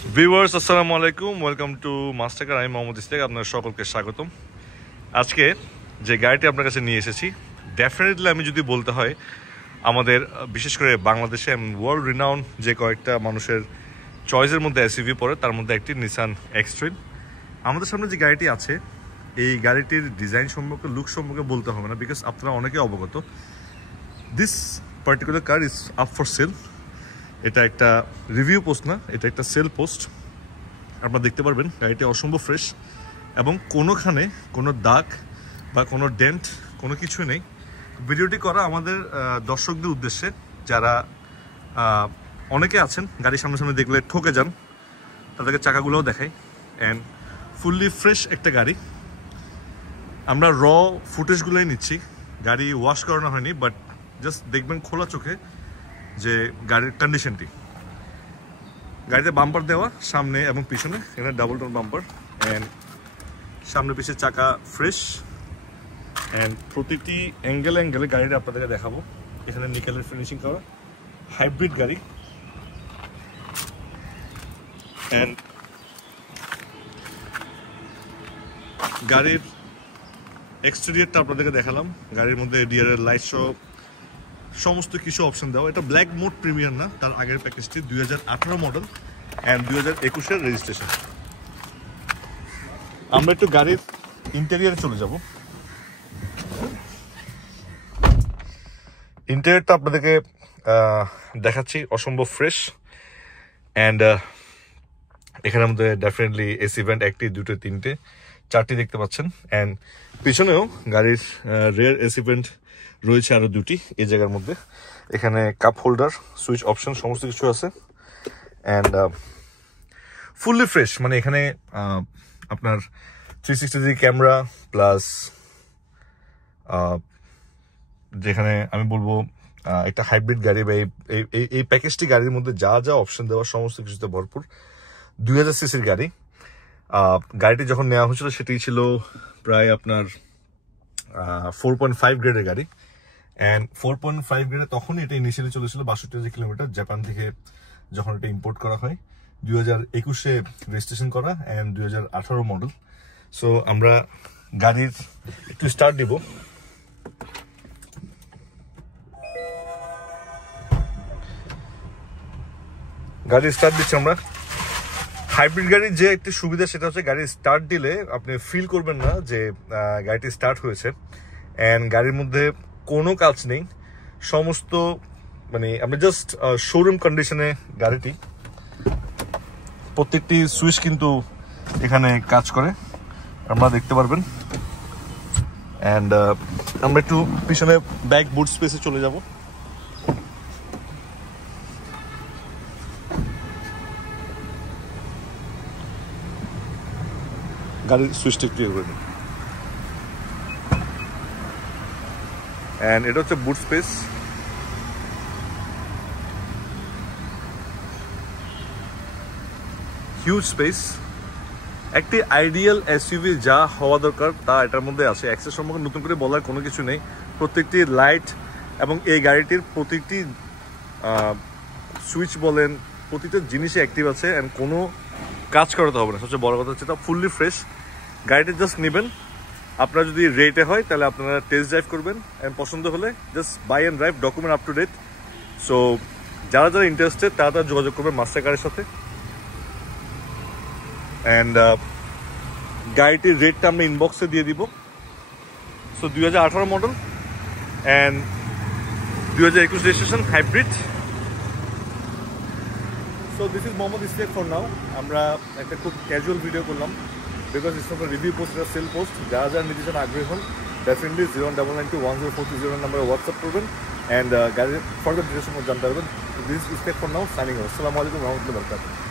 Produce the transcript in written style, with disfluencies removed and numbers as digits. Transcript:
Viewers আসসালামু আলাইকুম, welcome to মাস্টারকার। আমি মোহাম্মদ ইস্তেক, আপনাদের সকলকে স্বাগতম। আজকে যে গাড়িটি আপনার কাছে নিয়ে এসেছি, ডেফিনেটলি আমি যদি বলতে হয় আমাদের বিশেষ করে বাংলাদেশে এবং ওয়ার্ল্ড রিনাউন যে কয়েকটা মানুষের চয়েসের মধ্যে এসইভি পড়ে, তার মধ্যে একটি নিসান এক্সট্রিম। আমাদের সামনে যে গাড়িটি আছে, এই গাড়িটির ডিজাইন সম্পর্কে, লুক সম্পর্কে বলতে হবে না, বিকজ আপনারা অনেকে অবগত। This particular car is up for sale. এটা একটা রিভিউ পোস্ট না, এটা একটা সেল পোস্ট। আপনারা দেখতে পারবেন গাড়িটি অসম্ভব ফ্রেশ এবং কোনোখানে কোনো দাগ বা কোনো ডেন্ট কোনো কিছুই নেই। ভিডিওটি করা আমাদের দর্শকদের উদ্দেশ্যে, যারা অনেকে আছেন গাড়ির সামনে দেখলে ঠকে যান, তাদেরকে চাকাগুলোও দেখাই। অ্যান্ড ফুললি ফ্রেশ একটা গাড়ি। আমরা র ফুটেজগুলোই নিচ্ছি, গাড়ি ওয়াশ করানো হয়নি, বাট জাস্ট দেখবেন খোলা চোখে যে গাড়ির কন্ডিশনটি। গাড়িতে বাম্পার দেওয়া সামনে এবং পিছনে, এখানে ডাবল টোন বাম্পার, অ্যান্ড সামনে পিছনে চাকা ফ্রেশ, অ্যান্ড প্রতিটি অ্যাঙ্গেলে গাড়িটা আপনাদেরকে দেখাবো। এখানে নিকেলের ফিনিশিং করা হাইব্রিড গাড়ি। অ্যান্ড গাড়ির এক্সটেরিয়রটা আপনাদেরকে দেখালাম। গাড়ির মধ্যে ডিআরএল লাইট সহ সমস্ত কিছু অপশন দেওয়া। এটা ব্ল্যাক মোড প্রিমিয়ার না, তার আগের প্যাকেজটি 2018 মডেল অ্যান্ড 2021-এর রেজিস্ট্রেশন। আমরা একটু গাড়ির ইন্টেরিয়ারে চলে যাব। ইন্টেরিয়রটা আপনাদেরকে দেখাচ্ছি, অসম্ভব ফ্রেশ। অ্যান্ড এখানের মধ্যে ডেফিনেটলি এসি ভেন্ট একটি, দুটো, তিনটে, চারটি দেখতে পাচ্ছেন। অ্যান্ড পিছনেও গাড়ির রেয়ার এসি ভেন্ট রয়েছে আরও দুটি এই জায়গার মধ্যে। এখানে কাপ হোল্ডার, সুইচ অপশন সমস্ত কিছু আছে। অ্যান্ড ফুললি ফ্রেশ, মানে এখানে আপনার 360 ক্যামেরা প্লাস যেখানে আমি বলবো একটা হাইব্রিড গাড়ি বা এই প্যাকেজটি গাড়ির মধ্যে যা যা অপশন দেওয়া সমস্ত কিছুতে ভরপুর। 2000 সিসির গাড়ি। গাড়িটি যখন নেওয়া হয়েছিল সেটি ছিল প্রায় আপনার 4.5 গ্রেডের গাড়ি। অ্যান্ড 4.5 গ্রেডে তখনই এটা ইনিশিয়ালি চলেছিল 62,000 কিলোমিটার, জাপান থেকে যখন এটা ইম্পোর্ট করা হয়। 2021-এ রেজিস্ট্রেশন করা অ্যান্ড 2018 মডেল। সো আমরা গাড়ির একটু স্টার্ট দিব। গাড়ির স্টার্ট দিচ্ছি আমরা। হাইব্রিড গাড়ির যে একটি সুবিধা সেটা হচ্ছে গাড়ি স্টার্ট দিলে আপনি ফিল করবেন না যে গাড়িটি স্টার্ট হয়েছে। অ্যান্ড গাড়ির মধ্যে কোনো কাজ নেই, সমস্ত মানে আপনি জাস্ট শোরুম কন্ডিশনে গাড়িটি। প্রত্যেকটি সুইচ কিন্তু এখানে কাজ করে, আপনারা দেখতে পারবেন। অ্যান্ড আমরা একটু পিছনে ব্যাক বুট স্পেসে চলে যাব। গাড়ির সুইচটা ক্লিয়ার করে নিই। অ্যান্ড এটা হচ্ছে বুট স্পেস। হিউজ স্পেস, একটি আইডিয়াল এসইউভি যা হওয়া দরকার তা এটার মধ্যে আছে। অ্যাক্সেস সম্পর্কে নতুন করে বলার কোনো কিছু নেই। প্রত্যেকটি লাইট এবং এই গাড়িটির প্রত্যেকটি সুইচ বলেন, প্রতিটা জিনিসে অ্যাক্টিভ আছে। অ্যান্ড কোনো কাজ করাতে হবে না। সবচেয়ে বড় কথা হচ্ছে এটা ফুললি ফ্রেশ। গাড়িটি জাস্ট নেবেন, আপনার যদি রেটে হয় তাহলে আপনারা টেস্ট ড্রাইভ করবেন, অ্যান্ড পছন্দ হলে just buy and drive, document up to date. So যারা ইন্টারেস্টেড তারা যোগাযোগ করবেন মাস্টার কারের সাথে। অ্যান্ড গাড়িটির রেটটা আমরা ইনবক্সে দিয়ে দিব। So 2018 model and 2021 registration, hybrid. So this is Mohammad Istek for now. আমরা একটা খুব ক্যাজুয়াল ভিডিও করলাম, because it's not review post, এটা সেল পোস্ট। যারা নিতে চান আগ্রহী হন, ডেফিনেটলি 099210420 নাম্বারে হোয়াটসঅ্যাপ করবেন। অ্যান্ড গাড়ির ফার্দার ডিটেলস জানতে পারবেন। This is Istek for now, signing off. আসসালামু আলাইকুম ওয়া রাহমাতুল্লাহি ওয়া বারাকাতুহু।